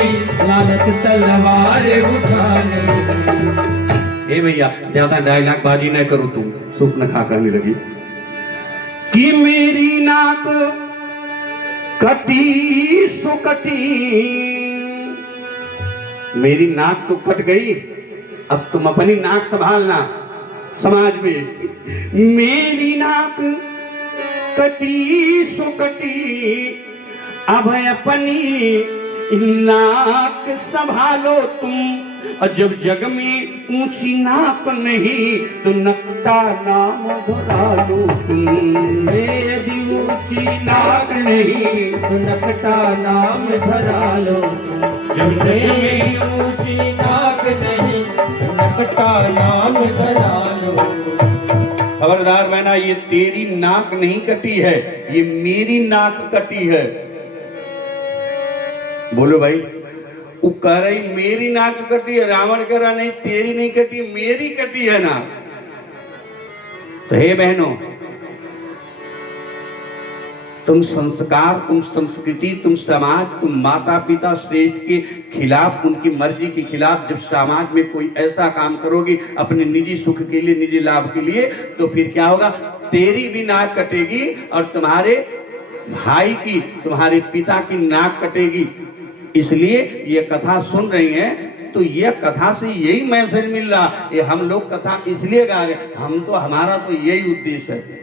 लालच तलवार उठा ले। ए भैया ज्यादा डायलॉग बाजी न करो, तुम सुख न खा करने लगी कि मेरी नाक कटी सुकटी, मेरी नाक तो कट गई, अब तुम अपनी नाक संभालना समाज में। मेरी नाक कटी सुकटी, अब अपनी नाक संभालो तुम। और जब जग में ऊंची नाक नहीं तो नकटा नाम धरा लो तुम। यदि ऊंची नाक नहीं तो नकटा नाम धरा लो। जब मेरी ऊंची नाक नहीं तो नकटा नाम धरा लो। खबरदार बहना, ये तेरी नाक नहीं कटी है, ये मेरी नाक कटी है। बोलो भाई, वो कह रही मेरी नाक कटी है, रावण कह रहा नहीं तेरी नहीं कटी मेरी कटी है ना। तो हे बहनों, तुम संस्कार, तुम संस्कृति, तुम समाज, तुम माता पिता श्रेष्ठ के खिलाफ, उनकी मर्जी के खिलाफ जब समाज में कोई ऐसा काम करोगी अपने निजी सुख के लिए, निजी लाभ के लिए, तो फिर क्या होगा? तेरी भी नाक कटेगी और तुम्हारे भाई की, तुम्हारे पिता की नाक कटेगी। इसलिए ये कथा सुन रही हैं तो ये कथा से यही मैसेज मिल रहा। ये हम लोग कथा इसलिए गा रहे, हम तो, हमारा तो यही उद्देश्य है।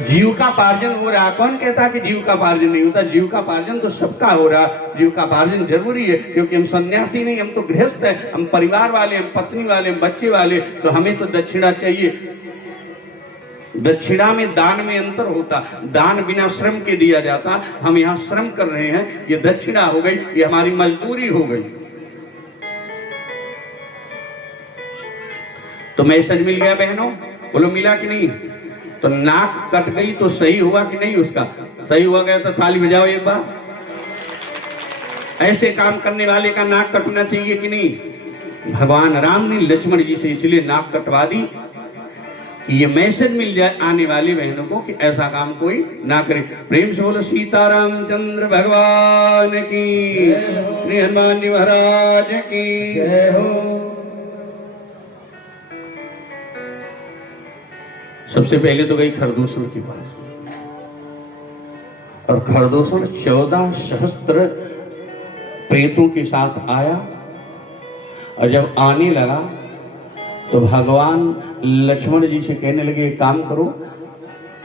जीविकापार्जन हो रहा, कौन कहता कि जीविकापार्जन नहीं होता? जीविकापार्जन तो सबका हो रहा, जीविकापार्जन जरूरी है, क्योंकि हम सन्यासी नहीं, हम तो गृहस्थ है, हम परिवार वाले, हम पत्नी वाले, हम बच्चे वाले, तो हमें तो दक्षिणा चाहिए। दक्षिणा में दान में अंतर होता, दान बिना श्रम के दिया जाता, हम यहाँ श्रम कर रहे हैं, ये दक्षिणा हो गई, ये हमारी मजदूरी हो गई। तो मैसेज मिल गया बहनों? बोलो मिला कि नहीं? तो नाक कट गई तो सही हुआ कि नहीं? उसका सही हुआ गया तो ताली बजाओ एक बार। ऐसे काम करने वाले का नाक कटना चाहिए कि नहीं? भगवान राम ने लक्ष्मण जी से इसलिए नाक कटवा दी, ये मैसेज मिल जाए आने वाली बहनों को कि ऐसा काम कोई ना करे। प्रेम से बोलो सीताराम चंद्र भगवान की, श्री हनुमान जी महाराज की जय हो। सबसे पहले तो गई खरदूषण के पास, और खरदूषण 14 सहस्त्र प्रेतों के साथ आया, और जब आने लगा तो भगवान लक्ष्मण जी से कहने लगे काम करो,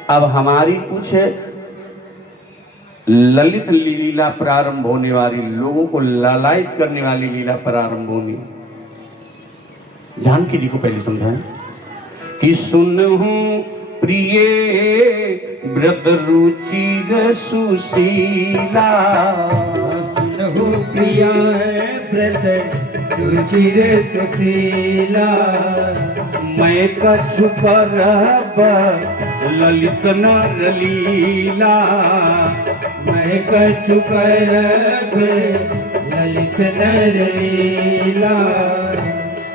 अब हमारी कुछ ललित लीला प्रारंभ होने वाली, लोगों को लालायित करने वाली लीला प्रारंभ होनी। जानकी जी को पहले समझाएं कि सुनहु प्रिय व्रत रुचिर सुशीला, सुनहु प्रिया है व्रत रुचिर सुशीला। मैं कछु करब ललित नर लीला, मैं कछु करब ललित नर लीला।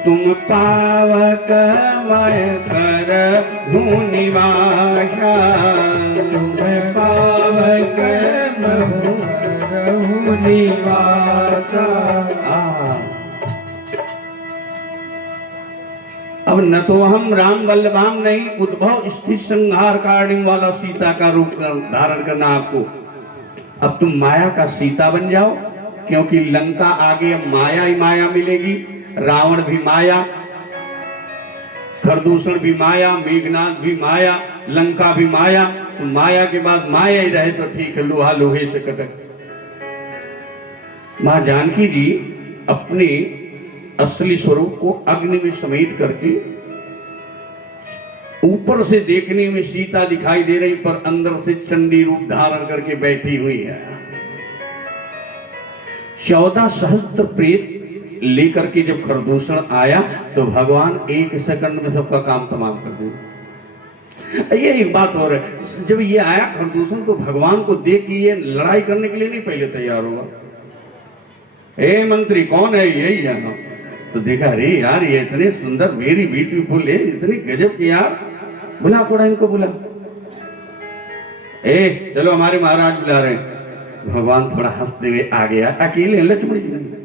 तुम पावक मैं करहूँ निवासा, तुम पावक मैं करहूँ निवासा। अब न तो हम राम बल्लभाम नहीं, उद्भव स्थित संहार कारणि वाला सीता का रूप धारण करना आपको। अब तुम माया का सीता बन जाओ, क्योंकि लंका आगे अब माया ही माया मिलेगी। रावण भी माया, खरदूषण भी माया, मेघनाथ भी माया, लंका भी माया। तो माया के बाद माया ही रहे तो ठीक है, लोहा लोहे से कटक। मां जानकी जी अपने असली स्वरूप को अग्नि में समेट करके, ऊपर से देखने में सीता दिखाई दे रही, पर अंदर से चंडी रूप धारण करके बैठी हुई है। 14 सहस्त्र प्रेत लेकर के जब खरदूषण आया तो भगवान 1 सेकंड में सबका काम तमाम कर दिया। ये एक बात और है, जब ये आया खरदूषण तो भगवान को देख के ये लड़ाई करने के लिए नहीं पहले तैयार हुआ। ए मंत्री कौन है? यही है ना। तो देखा, अरे यार ये इतने सुंदर, वेरी ब्यूटीफुल है, इतनी गजब की यार, बुला थोड़ा इनको बुला। ए चलो हमारे महाराज बुला रहे हैं। भगवान थोड़ा हंसते हुए आ गया, अकेले लक्ष्मण जी नहीं।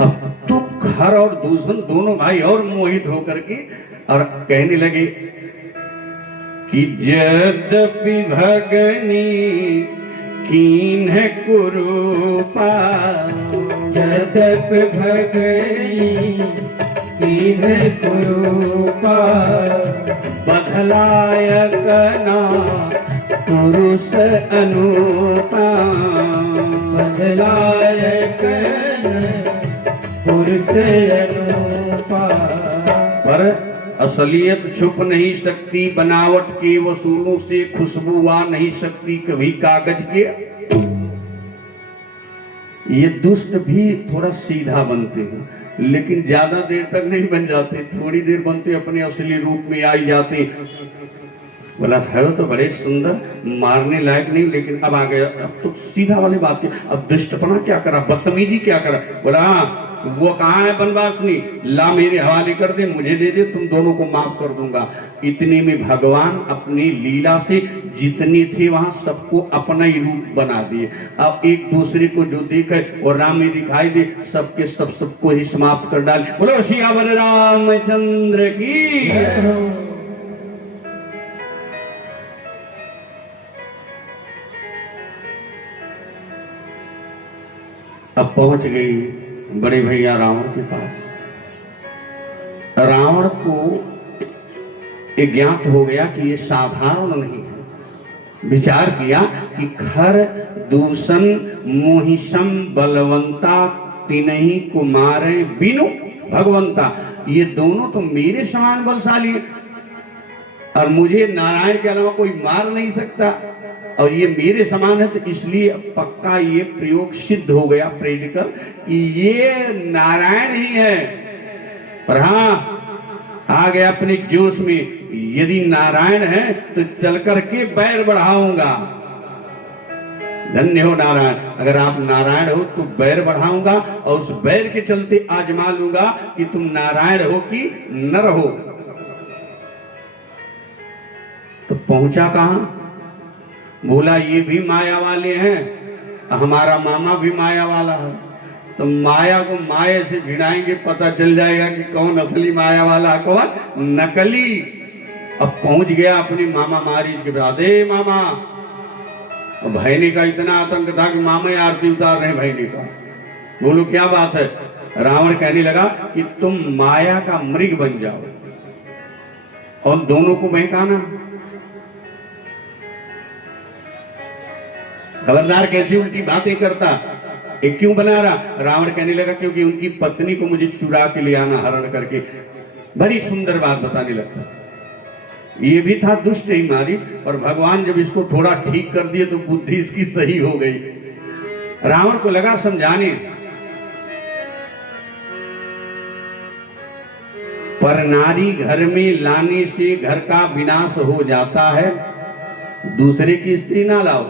अब तो खर और दूषण दोनों भाई और मोहित होकर के और कहने लगे कि यद्यपि भगनी कीन है कुरूपा, यद्यपि भगनी कीन है कुरूपा, बदलायक ना पुरुष अनुपा, बदलायक पुरुष अनुपा। पर असलियत छुप नहीं सकती, बनावट के वसूलों से खुशबू आ नहीं सकती कभी कागज के। ये दुष्ट भी थोड़ा सीधा बनते हैं, लेकिन ज्यादा देर तक नहीं बन जाते, थोड़ी देर बनते अपने असली रूप में आ ही जाते। बोला है तो बड़े सुंदर, मारने लायक नहीं, लेकिन अब आ गया, अब तो सीधा वाली बात है, अब दुष्टपना क्या करा, बदतमीजी क्या करा। बोला हाँ, वो कहाँ है बनवासनी, ला मेरे हवाले कर दे, मुझे दे दे, तुम दोनों को माफ कर दूंगा। इतने में भगवान अपनी लीला से जितने थे वहां सबको अपना ही रूप बना दिए। अब एक दूसरे को जो देखे और राम में दिखाई दे, सबके सबको ही समाप्त कर डाले। बोलो सियावर रामचंद्र की। अब पहुंच गई बड़े भैया रावण के पास। रावण को ज्ञात हो गया कि ये साधारण नहीं है। विचार किया कि खर दूषण मोहिशम बलवंता तिनहि कुमारे बिनु भगवंता, ये दोनों तो मेरे समान बलशाली है और मुझे नारायण के अलावा कोई मार नहीं सकता, और ये मेरे समान है, तो इसलिए पक्का ये प्रयोग सिद्ध हो गया प्रेडिकल कि ये नारायण ही है। पर हाँ, आ गया अपने जोश में, यदि नारायण है तो चल करके बैर बढ़ाऊंगा। धन्य हो नारायण, अगर आप नारायण हो तो बैर बढ़ाऊंगा और उस बैर के चलते आजमा लूंगा कि तुम नारायण हो कि नर हो। तो पहुंचा कहां, बोला ये भी माया वाले हैं, हमारा मामा भी माया वाला है, तो माया को माया से भिड़ाएंगे, पता चल जाएगा कि कौन असली माया वाला कौन नकली। अब पहुंच गया अपने मामा मारीच के पास। मामा, भैने का इतना आतंक था कि मामा आरती उतार रहे भैने का। बोलो क्या बात है। रावण कहने लगा कि तुम माया का मृग बन जाओ और दोनों को बहकाना। खबरदार कैसी उल्टी बातें करता, एक क्यों बना रहा। रावण कहने लगा क्योंकि उनकी पत्नी को मुझे चुरा के ले आना हरण करके। बड़ी सुंदर बात बताने लगता। ये भी था दुष्ट ही मारी, और भगवान जब इसको थोड़ा ठीक कर दिए तो बुद्धि इसकी सही हो गई। रावण को लगा समझाने, पर नारी घर में लाने से घर का विनाश हो जाता है, दूसरे की स्त्री ना लाओ।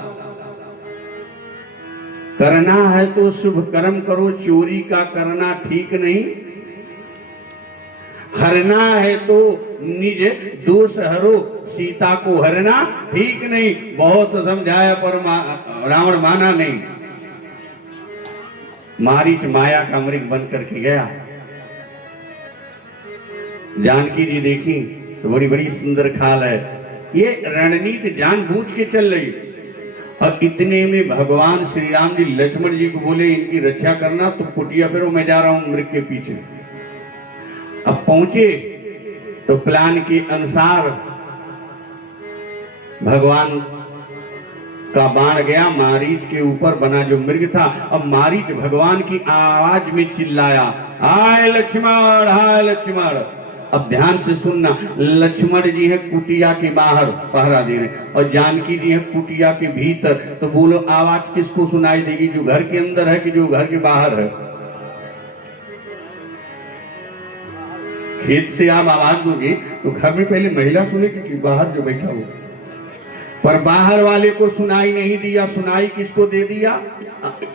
करना है तो शुभ कर्म करो, चोरी का करना ठीक नहीं। हरना है तो निज दोष हरो, सीता को हरना ठीक नहीं। बहुत समझाया पर रावण माना नहीं। मारीच माया का मृग बन करके गया। जानकी जी देखी तो बड़ी बड़ी सुंदर खाल है। ये रणनीति जानबूझ के चल रही। और इतने में भगवान श्री राम जी लक्ष्मण जी को बोले इनकी रक्षा करना, तो कुटिया फिर मैं जा रहा हूं मृग के पीछे। अब पहुंचे तो प्लान के अनुसार भगवान का बाण गया मारीच के ऊपर बना जो मृग था। अब मारीच भगवान की आवाज में चिल्लाया, हाय लक्ष्मण, हाय लक्ष्मण। अब ध्यान से सुनना, लक्ष्मण जी है कुटिया के बाहर पहरा दे रहे और जानकी जी है कुटिया के भीतर। तो बोलो आवाज किसको सुनाई देगी, जो घर के अंदर है कि जो घर के बाहर है। खेत से आप आवाज दोगे तो घर में पहले महिला सुनेगी कि बाहर जो बैठा हो, पर बाहर वाले को सुनाई नहीं दिया। सुनाई किसको दे दिया,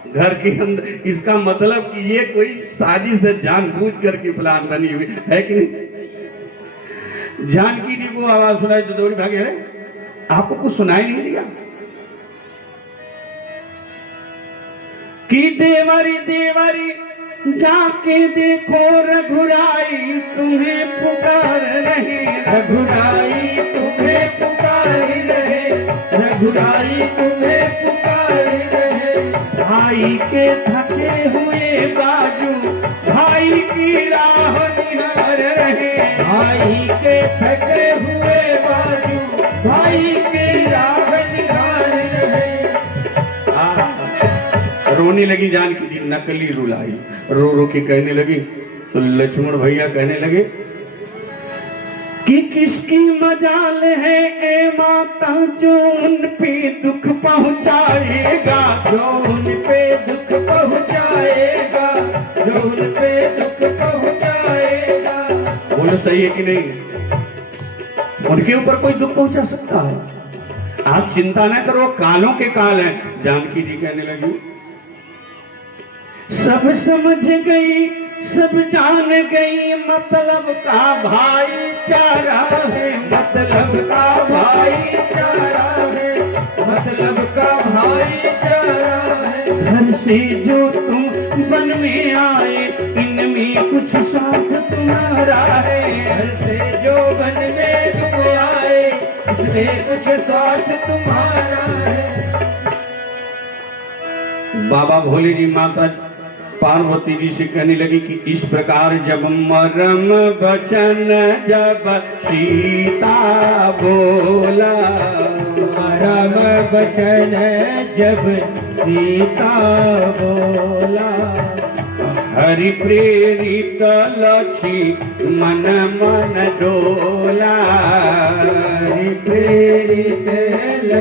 घर के अंदर। इसका मतलब कि ये कोई साजिश है, जानबूझ करके प्लान बनी हुई है कि नहीं। जानकी जी को आवाज सुनाई तो दौड़ी भागे, अरे आपको कुछ सुनाई नहीं दिया। कि देवरी देवरी जाके देखो रघुराई तुम्हें पुकार रहे, रघुराई तुम्हें पुकार रहे, रघुराई तुम्हें पुकार रहे। भाई के थके हुए बाजू भाई की राह निहार रहे, भाई के थके हुए बाजू भाई की राह निहार रहे। रोने लगी जानकी जी, नकली रुलाई, रो रो के कहने लगी। तो लक्ष्मण भैया कहने लगे कि किसकी मजाल है ए माता जो उन पे दुख पहुंचाएगा, जो उन पे दुख पहुंचाएगा, जो उन पे दुख पहुंचाएगा। बोलो सही है कि नहीं? उनके ऊपर कोई दुख पहुंचा सकता है? आप चिंता न करो, कालों के काल हैं। जानकी जी कहने लगी सब समझ गई, सब जान गई, मतलब का भाईचारा है, मतलब का भाईचारा है, मतलब का भाईचारा है। घर से जो तुम वन में आए इनमें कुछ साथ तुम्हारा है, घर से जो वन में तुम आए इसमें कुछ साथ तुम्हारा है। बाबा भोले जी माता पार्वती जी से कहने लगी कि इस प्रकार जब मरम बचन जब सीता बोला, मरम बचन जब सीता बोला, हरि प्रेरित लक्ष्मी मन मन डोला, हरि प्रेरित